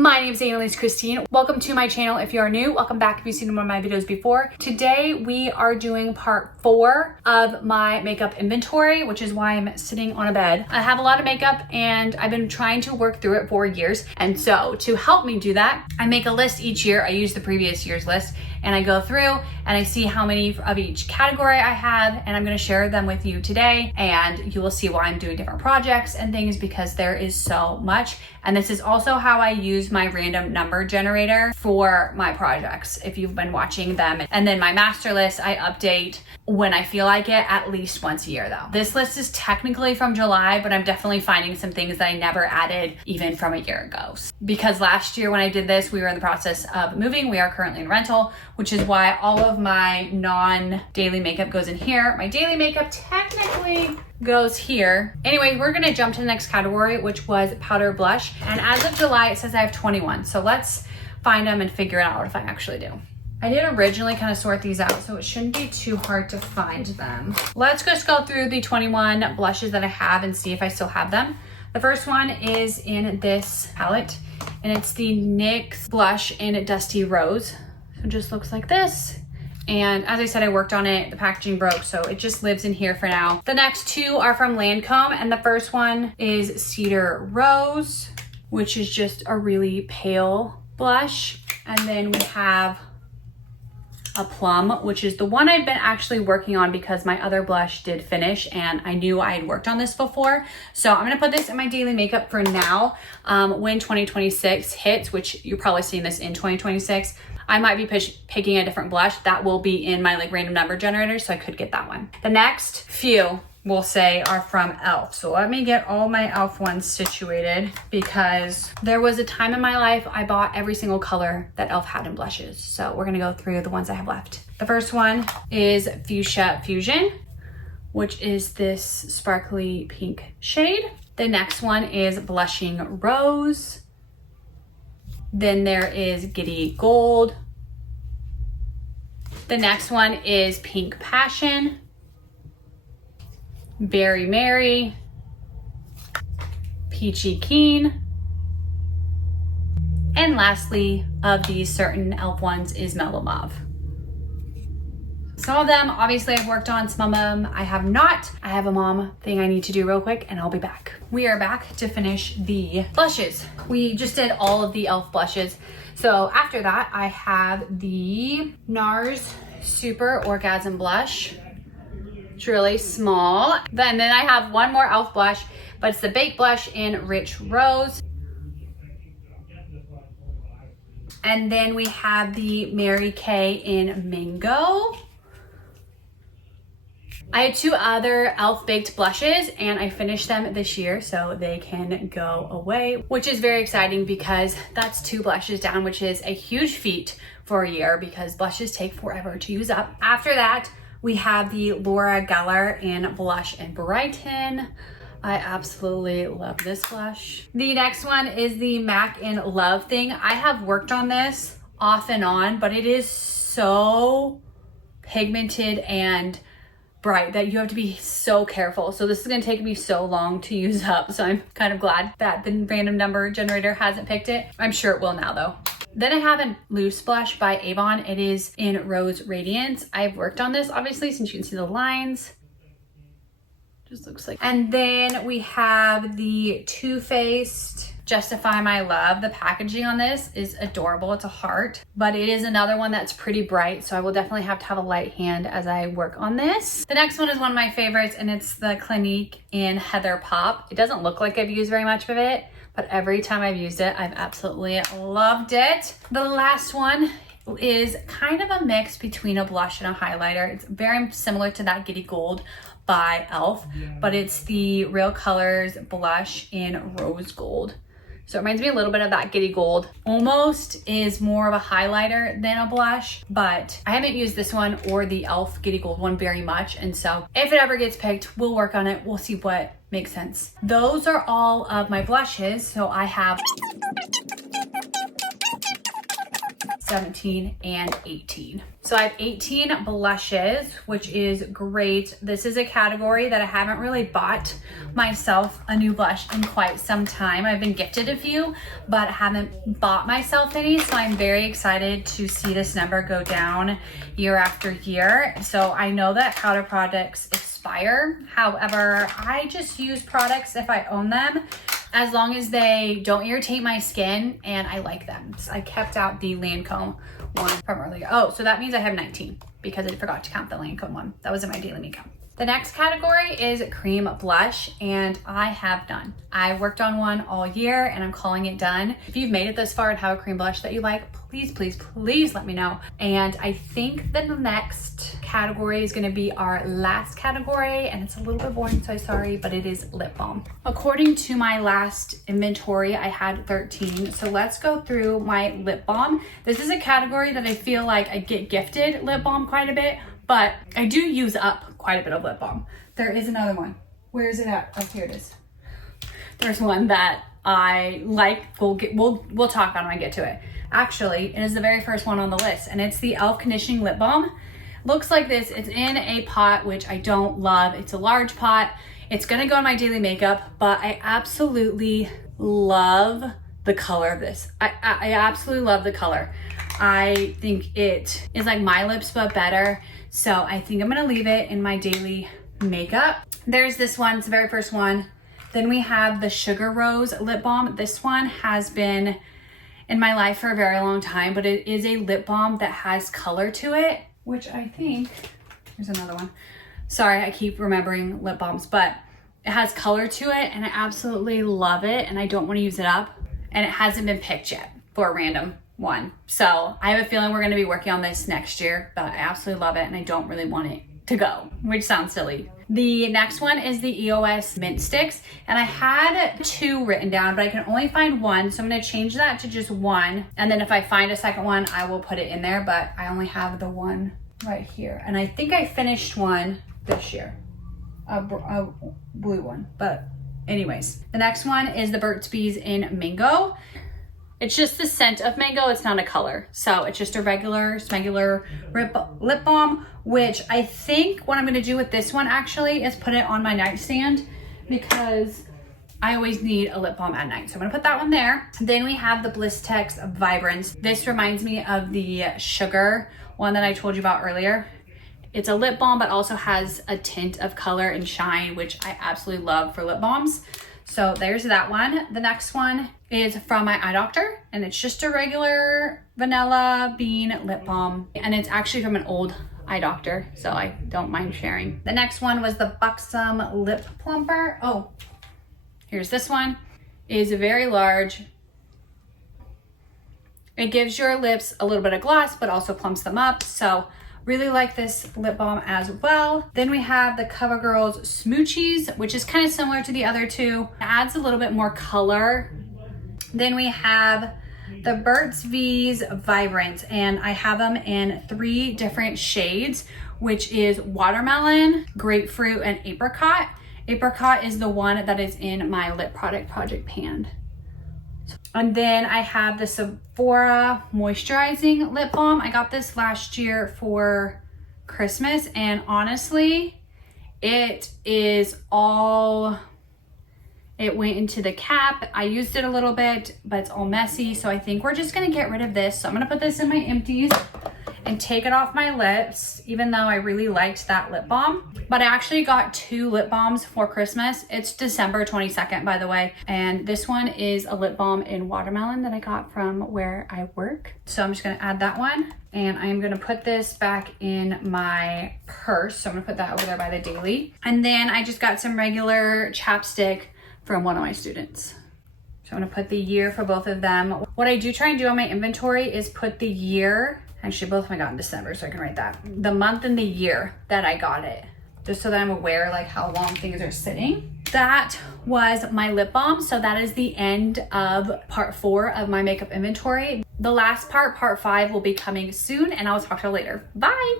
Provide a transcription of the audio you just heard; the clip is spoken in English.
My name is Annelisekristinereads. Welcome to my channel if you are new. Welcome back if you've seen one of my videos before. Today we are doing part 4 of my makeup inventory, which is why I'm sitting on a bed. I have a lot of makeup and I've been trying to work through it for years. And so to help me do that, I make a list each year. I use the previous year's list and I go through and I see how many of each category I have, and I'm gonna share them with you today. And you will see why I'm doing different projects and things because there is so much. And this is also how I use my random number generator for my projects, if you've been watching them. And then my master list, I update when I feel like it, at least once a year though. This list is technically from July, but I'm definitely finding some things that I never added even from a year ago. Because last year when I did this, we were in the process of moving. We are currently in rental, which is why all of my non-daily makeup goes in here. My daily makeup technically goes here. Anyway, we're gonna jump to the next category, which was powder blush. And as of July, it says I have 21. So let's find them and figure it out if I actually do. I did originally kind of sort these out, so it shouldn't be too hard to find them. Let's just go through the 21 blushes that I have and see if I still have them. The first one is in this palette, and it's the NYX blush in Dusty Rose. So it just looks like this. And as I said, I worked on it, the packaging broke, so it just lives in here for now. The next two are from Lancome, and the first one is Cedar Rose, which is just a really pale blush. And then we have a Plum, which is the one I've been actually working on because my other blush did finish and I knew I had worked on this before. So I'm gonna put this in my daily makeup for now. When 2026 hits, which you're probably seeing this in 2026, I might be picking a different blush that will be in my like random number generator, so I could get that one. The next few we'll say are from e.l.f. So let me get all my e.l.f. ones situated because there was a time in my life I bought every single color that e.l.f. had in blushes. So we're gonna go through the ones I have left. The first one is Fuchsia Fusion, which is this sparkly pink shade. The next one is Blushing Rose. Then there is Giddy Gold. The next one is Pink Passion, Very Merry, Peachy Keen, and lastly of these certain e.l.f. ones is Mellow Mauve. Some of them obviously I've worked on, some of them I have not. I have a mom thing I need to do real quick and I'll be back. We are back to finish the blushes. We just did all of the e.l.f. blushes. So after that I have the NARS Super Orgasm Blush. It's really small. Then I have one more e.l.f. blush, but it's the Baked Blush in Rich Rose. And then we have the Mary Kay in Mango. I had 2 other e.l.f. baked blushes and I finished them this year so they can go away, which is very exciting because that's 2 blushes down, which is a huge feat for a year because blushes take forever to use up. After that, we have the Laura Geller in Blush and Brighten. I absolutely love this blush. The next one is the MAC in Love Thing. I have worked on this off and on, but it is so pigmented and bright that you have to be so careful. So this is gonna take me so long to use up. So I'm kind of glad that the random number generator hasn't picked it. I'm sure it will now though. Then I have a loose blush by Avon. It is in Rose Radiance. I've worked on this obviously since you can see the lines. Just looks like. And then we have the Too Faced Justify My Love. The packaging on this is adorable. It's a heart, but it is another one that's pretty bright. So I will definitely have to have a light hand as I work on this. The next one is one of my favorites and it's the Clinique in Heather Pop. It doesn't look like I've used very much of it, but every time I've used it, I've absolutely loved it. The last one is kind of a mix between a blush and a highlighter. It's very similar to that Giddy Gold by e.l.f., but it's the Real Colors blush in Rose Gold. So it reminds me a little bit of that Giddy Gold. Almost is more of a highlighter than a blush, but I haven't used this one or the e.l.f. Giddy Gold one very much. And so if it ever gets picked, we'll work on it. We'll see what makes sense. Those are all of my blushes. So I have 17, and 18. So I have 18 blushes, which is great. This is a category that I haven't really bought myself a new blush in quite some time. I've been gifted a few, but haven't bought myself any. So I'm very excited to see this number go down year after year. So I know that powder products expire. However, I just use products if I own them, as long as they don't irritate my skin and I like them. So I kept out the Lancome one from earlier. Oh, so that means I have 19 because I forgot to count the Lancome one. That was in my daily makeup. The next category is cream blush, and I have done. I worked on one all year and I'm calling it done. If you've made it this far and have a cream blush that you like, please, please, please let me know. And I think the next category is gonna be our last category, and it's a little bit boring, so I'm sorry, but it is lip balm. According to my last inventory, I had 13. So let's go through my lip balm. This is a category that I feel like I get gifted lip balm quite a bit, but I do use up quite a bit of lip balm. There is another one. Where is it at? Oh, here it is. There's one that I like. We'll talk about it when I get to it. Actually, it is the very first one on the list, and it's the e.l.f. Conditioning Lip Balm. Looks like this. It's in a pot, which I don't love. It's a large pot. It's gonna go in my daily makeup, but I absolutely love the color of this. I absolutely love the color. I think it is like my lips, but better. So I think I'm gonna leave it in my daily makeup. There's this one, it's the very first one. Then we have the Sugar Rose Lip Balm. This one has been in my life for a very long time, but it is a lip balm that has color to it, which I think, here's another one. Sorry, I keep remembering lip balms, but it has color to it and I absolutely love it, and I don't want to use it up, and it hasn't been picked yet for a random one. So I have a feeling we're going to be working on this next year, but I absolutely love it and I don't really want it to go, which sounds silly. The next one is the EOS Mint Sticks, and I had 2 written down, but I can only find 1, so I'm gonna change that to just 1, and then if I find a second one, I will put it in there, but I only have the one right here, and I think I finished one this year, a blue one, but anyways. The next one is the Burt's Bees in Mango. It's just the scent of mango, it's not a color. So it's just a regular lip balm, which I think what I'm gonna do with this one actually is put it on my nightstand, because I always need a lip balm at night. So I'm gonna put that one there. Then we have the Blistex Vibrance. This reminds me of the sugar one that I told you about earlier. It's a lip balm, but also has a tint of color and shine, which I absolutely love for lip balms. So there's that one. The next one is from my eye doctor, and it's just a regular vanilla bean lip balm, and it's actually from an old eye doctor, so I don't mind sharing. The next one was the Buxom Lip Plumper. Oh, here's this one. It is very large. It gives your lips a little bit of gloss, but also plumps them up. So really like this lip balm as well. Then we have the CoverGirl's Smoochies, which is kind of similar to the other 2. It adds a little bit more color. Then we have the Burt's Bees Vibrant, and I have them in 3 different shades, which is watermelon, grapefruit, and apricot. Apricot is the one that is in my lip product project pan. And then I have the Sephora Moisturizing Lip Balm. I got this last year for Christmas, and honestly, it went into the cap. I used it a little bit, but it's all messy. So I think we're just gonna get rid of this. So I'm gonna put this in my empties and take it off my lips, even though I really liked that lip balm. But I actually got 2 lip balms for Christmas. It's December 22nd, by the way. And this one is a lip balm in watermelon that I got from where I work. So I'm just gonna add that one. And I'm gonna put this back in my purse. So I'm gonna put that over there by the daily. And then I just got some regular chapstick from one of my students. So I'm gonna put the year for both of them. What I do try and do on my inventory is put the year, actually both of them I got in December, so I can write that, the month and the year that I got it, just so that I'm aware like how long things are sitting. That was my lip balm. So that is the end of part 4 of my makeup inventory. The last part, part 5, will be coming soon, and I'll talk to you later. Bye.